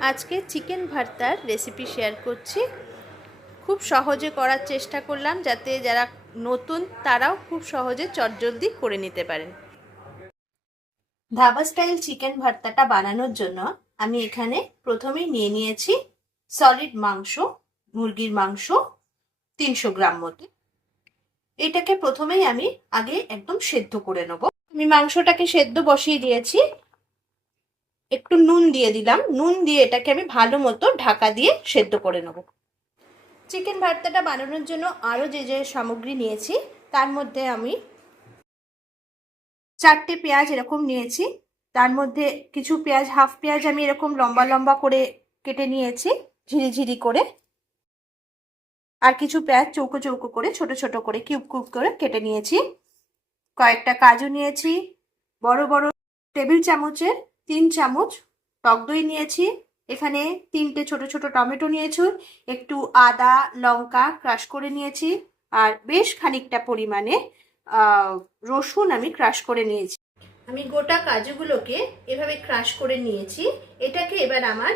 আজকে চিকেন ভর্তার recipe share করছি। খুব সহজে করার চেষ্টা করলাম যাতে যারা নতুন তারাও খুব সহজে চটজলদি করে নিতে পারেন। ধাবা স্টাইল চিকেন ভর্তাটা বানানোর জন্য আমি এখানে প্রথমেই নিয়ে নিয়েছি সলিড মাংস, মুরগির মাংস 300 গ্রাম মতো। এটাকে প্রথমেই আমি আগে একদম সেদ্ধ করে নেব। আমি মাংসটাকে সেদ্ধ বসিয়ে দিয়েছি, একটু নুন দিয়ে দিলাম। নুন দিয়ে এটাকে আমি ভালো মতো ঢাকা দিয়ে সেদ্ধ করে নেব। চিকেন ভর্তাটা বানানোর জন্য আরও যে যে সামগ্রী নিয়েছি তার মধ্যে আমি 4টে পেঁয়াজ এরকম নিয়েছি। তার মধ্যে কিছু পেঁয়াজ, হাফ পেঁয়াজ আমি এরকম লম্বা লম্বা করে কেটে নিয়েছি ঝিরি করে, আর কিছু পেঁয়াজ চৌকো চৌকো করে ছোট ছোট করে কিউব কিউব করে কেটে নিয়েছি। কয়েকটা কাজু নিয়েছি। বড় বড় টেবিল চামচের 3 চামচ টক দই নিয়েছি। এখানে 3টে ছোট ছোট টমেটো নিয়েছি। একটু আদা লঙ্কা ক্রাশ করে নিয়েছি, আর বেশ খানিকটা পরিমাণে রসুন আমি ক্রাশ করে নিয়েছি। আমি গোটা কাজুগুলোকে এভাবে ক্রাশ করে নিয়েছি। এটাকে এবার আমার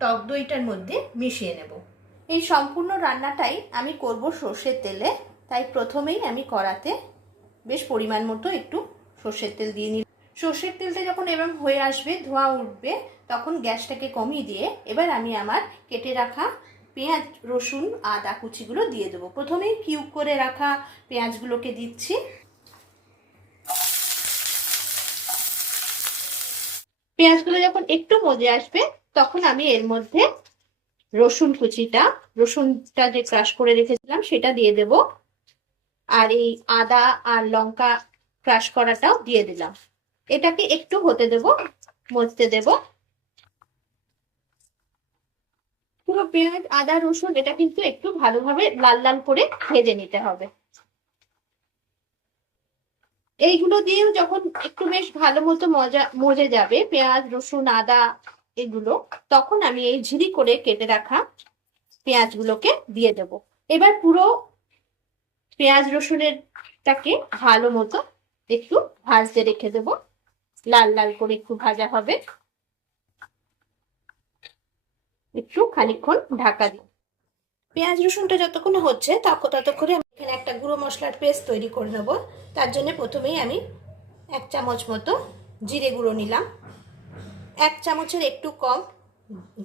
টক দইটার মধ্যে মিশিয়ে নেব। এই সম্পূর্ণ রান্নাটাই আমি করব সর্ষের তেলে, তাই প্রথমেই আমি কড়াতে বেশ পরিমাণ মতো একটু সর্ষের তেল দিয়ে নিই। সর্ষের তেলটা যখন এরকম হয়ে আসবে, ধোঁয়া উঠবে, তখন গ্যাসটাকে কমিয়ে দিয়ে এবার আমি আমার কেটে রাখা পেঁয়াজ রসুন আদা কুচিগুলো দিয়ে দেবো। প্রথমেই কিউব করে রাখা পেঁয়াজগুলোকে দিচ্ছি। পেঁয়াজগুলো যখন একটু মজে আসবে তখন আমি এর মধ্যে রসুনটা যে ক্রাশ করে রেখেছিলাম সেটা দিয়ে দেব, আর এই আদা আর লঙ্কা ক্রাশ করাটাও দিয়ে দিলাম। এটাকে একটু হতে দেব, মজতে দেব। পুরো পেঁয়াজ আদা রসুন এটা কিন্তু একটু ভালোভাবে লাল লাল করে ভেজে নিতে হবে। এইগুলো দিয়েও যখন একটু বেশ ভালো মতো মজে যাবে পেঁয়াজ রসুন আদা এগুলো, তখন আমি এই ঝিরি করে কেটে রাখা পেঁয়াজগুলোকে দিয়ে দেব। এবার পুরো পেঁয়াজ রসুনেরটাকে ভালো মতো একটু ভাজতে রেখে দেব। লাল লাল করে একটু ভাজা হবে, একটু খানিকক্ষণ ঢাকা দিই। পেঁয়াজ রসুনটা যতক্ষণ হচ্ছে ততক্ষণে আমি এখানে একটা গুঁড়ো মশলার পেস্ট তৈরি করে নেব। তার জন্য প্রথমেই আমি 1 চামচ মতো জিরে গুঁড়ো নিলাম, 1 চামচের একটু কম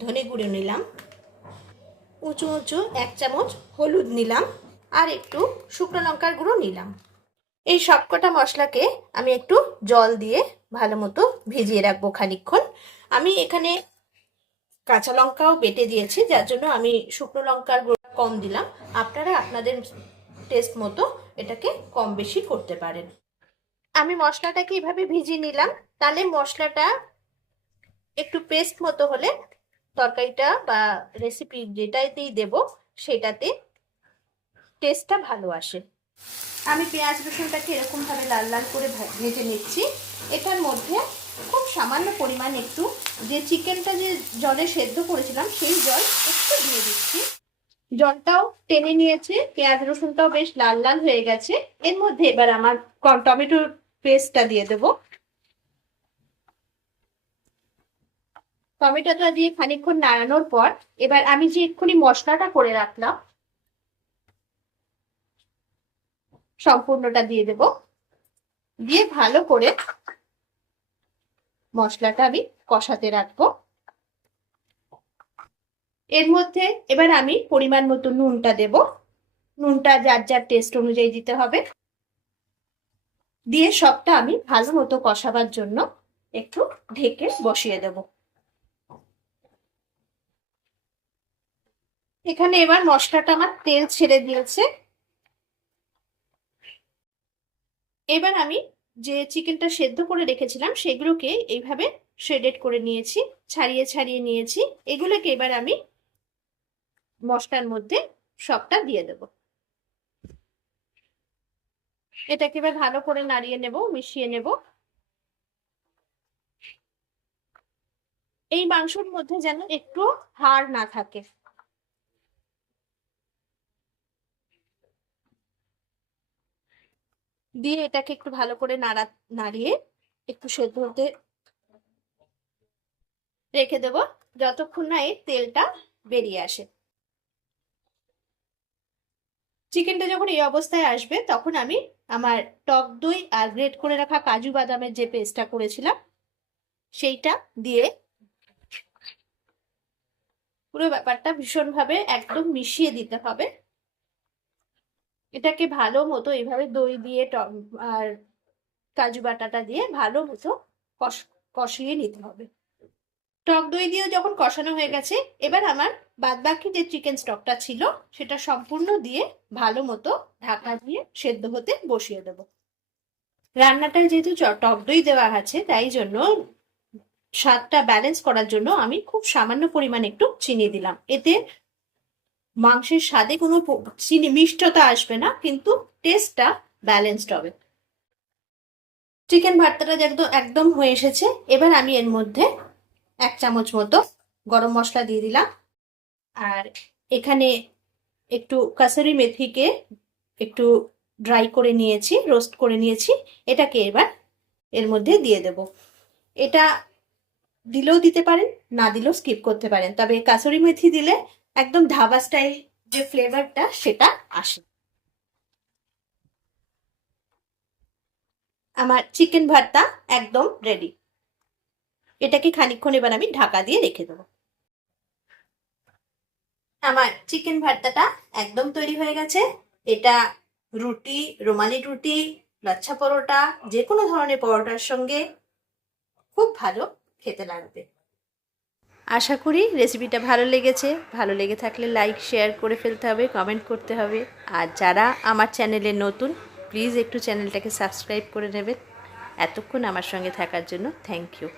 ধনে গুঁড়ো নিলাম, উঁচু উঁচু 1 চামচ হলুদ নিলাম, আর একটু শুকনো লঙ্কার গুঁড়ো নিলাম। এই সবকটা মশলাকে আমি একটু জল দিয়ে ভালো মতো ভিজিয়ে রাখবো খানিকক্ষণ। আমি এখানে কাঁচা লঙ্কাও বেটে দিয়েছি, যার জন্য আমি শুকনো লঙ্কার গুঁড়ো কম দিলাম। আপনারা আপনাদের টেস্ট মতো এটাকে কম বেশি করতে পারেন। আমি মশলাটাকে এইভাবে ভিজিয়ে নিলাম। তাহলে মশলাটা একটু পেস্ট মতো হলে তরকারিটা বা রেসিপি যেটাতেই দেব সেটাতে টেস্টটা ভালো আসে। আমি পেঁয়াজ রসুনটাকে এরকম ভাবে লাল লাল করে ভেজে নিচ্ছি। এটার মধ্যে খুব সামান্য পরিমাণ একটু যে চিকেনটা যে জলে সেদ্ধ করেছিলাম সেই জল একটু দিয়ে দিচ্ছি। জলটাও টেনে নিয়েছে, পেঁয়াজ রসুনটাও বেশ লাল লাল হয়ে গেছে। এর মধ্যে এবার আমার টমেটোর পেস্টটা দিয়ে দেব। টমেটোটা দিয়ে খানিকক্ষণ নাড়ানোর পর এবার আমি যে এক্ষুনি মশলাটা করে রাখলাম সম্পূর্ণটা দিয়ে দেব। দিয়ে ভালো করে মশলাটা আমি কষাতে রাখবো। এর মধ্যে এবার আমি পরিমাণ মতো নুনটা দেব। নুনটা যার যার টেস্ট অনুযায়ী দিতে হবে। দিয়ে সবটা আমি ভালো মতো কষাবার জন্য একটু ঢেকে বসিয়ে দেব। এখানে এবার মশলাটা আমার তেল ছেড়ে দিয়েছে। এবার আমি যে চিকেনটা সেদ্ধ করে রেখেছিলাম সেগুলোকে এইভাবে শ্রেডেড করে নিয়েছি, ছাড়িয়ে ছাড়িয়ে নিয়েছি। এগুলোকে এবার আমি মশলার মধ্যে সবটা দিয়ে দেব। এটাকে এবার ভালো করে নাড়িয়ে নেব, মিশিয়ে নেব। এই মাংসের মধ্যে যেন একটু হাড় না থাকে। দিয়ে এটাকে একটু ভালো করে নাড়িয়ে একটু সেদ্ধ হতে রেখে দেব যতক্ষণ না এর তেলটা বেরিয়ে আসে। চিকেনটা যখন এই অবস্থায় আসবে তখন আমি আমার টক দই আর গ্রেট করে রাখা কাজু বাদামের যে পেস্টটা করেছিলাম সেইটা দিয়ে পুরো ব্যাপারটা ভীষণভাবে একদম মিশিয়ে দিতে হবে। এটাকে ভালো মতো এইভাবে দই দিয়ে আর কাজু বাটাটা দিয়ে ভালো মতো কষিয়ে নিতে হবে। টক দই দিয়ে যখন কষানো হয়ে গেছে, এবার আমার বাদবাকি যে চিকেন স্টকটা ছিল সেটা সম্পূর্ণ দিয়ে ভালো মতো ঢাকা দিয়ে সেদ্ধ হতে বসিয়ে দেব। রান্নাটায় যেহেতু টক দই দেওয়া আছে তাই জন্য স্বাদটা ব্যালেন্স করার জন্য আমি খুব সামান্য পরিমাণ একটু চিনি দিলাম। এতে মাংসের স্বাদে কোনো চিনি মিষ্টতা আসবে না, কিন্তু টেস্টটা ব্যালেন্সড হবে। চিকেন ভর্তাটা একদম হয়ে এসেছে। এবার আমি এর মধ্যে 1 চামচ মতো গরম মশলা দিয়ে দিলাম, আর এখানে একটু কাসুরি মেথিকে একটু ড্রাই করে নিয়েছি, রোস্ট করে নিয়েছি, এটাকে এবার এর মধ্যে দিয়ে দেব। এটা দিলেও দিতে পারেন, না দিলেও স্কিপ করতে পারেন, তবে কাসুরি মেথি দিলে একদম ধাবা স্টাইল যে ফ্লেভারটা সেটা আসে। আমার চিকেন ভর্তা একদম রেডি। এটাকে খানিকক্ষণ এবার আমি ঢাকা দিয়ে রেখে দেবো। আমার চিকেন ভর্তাটা একদম তৈরি হয়ে গেছে। এটা রুটি, রুমালি রুটি, লাচ্ছা পরোটা, যে কোনো ধরনের পরোটার সঙ্গে খুব ভালো খেতে লাগবে। আশা করি রেসিপিটা ভালো লেগেছে। ভালো লেগে থাকলে লাইক শেয়ার করে ফেলতে হবে, কমেন্ট করতে হবে। আর যারা আমার চ্যানেলে নতুন, প্লিজ একটু চ্যানেলটাকে সাবস্ক্রাইব করে নেবেন। এতক্ষণ আমার সঙ্গে থাকার জন্য থ্যাংক ইউ।